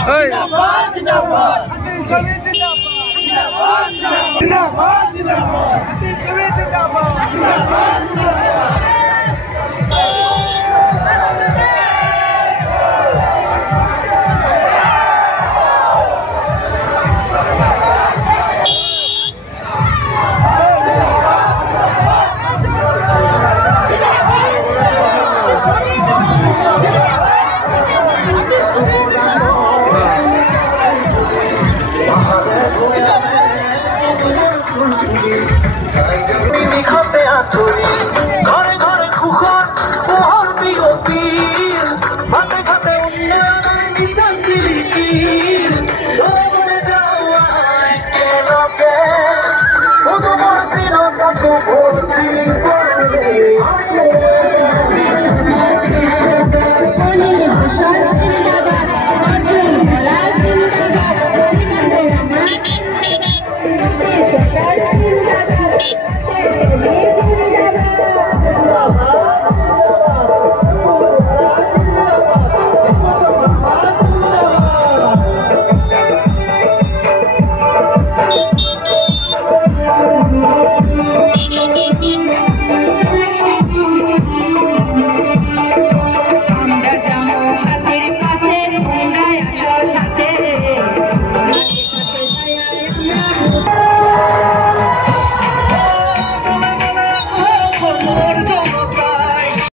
जिंदाबाद जिंदाबाद जिंदाबाद ঘরে ঘরে খুখন মোহর বিরতির হাতে হাতে উন্নয়ন মিশন চিলিকির ধরে যাওয়ায় কেনকে শুধু বলছিল তাকে ভর্তি করবে